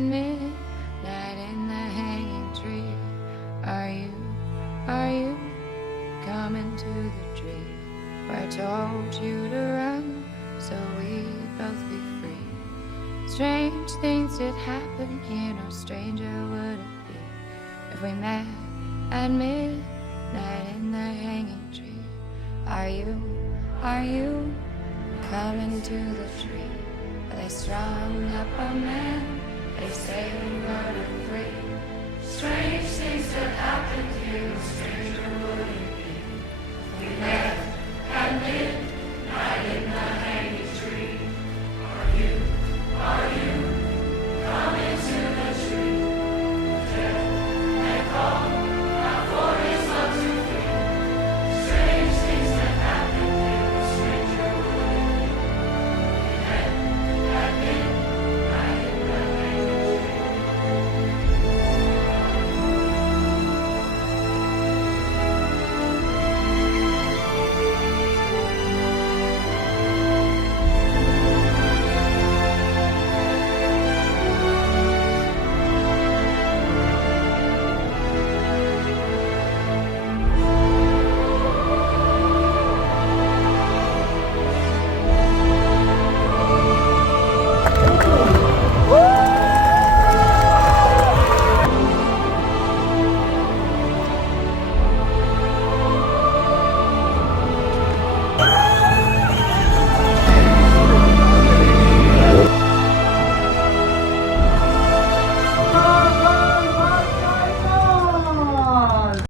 at midnight in the hanging tree. Are you coming to the tree where I told you to run so we'd both be free? Strange things did happen here, no stranger would it be if we met at midnight in the hanging tree. Are you coming to the tree where they strung up a man, they say we were free? Strange things that happened here, no stranger would it be if we met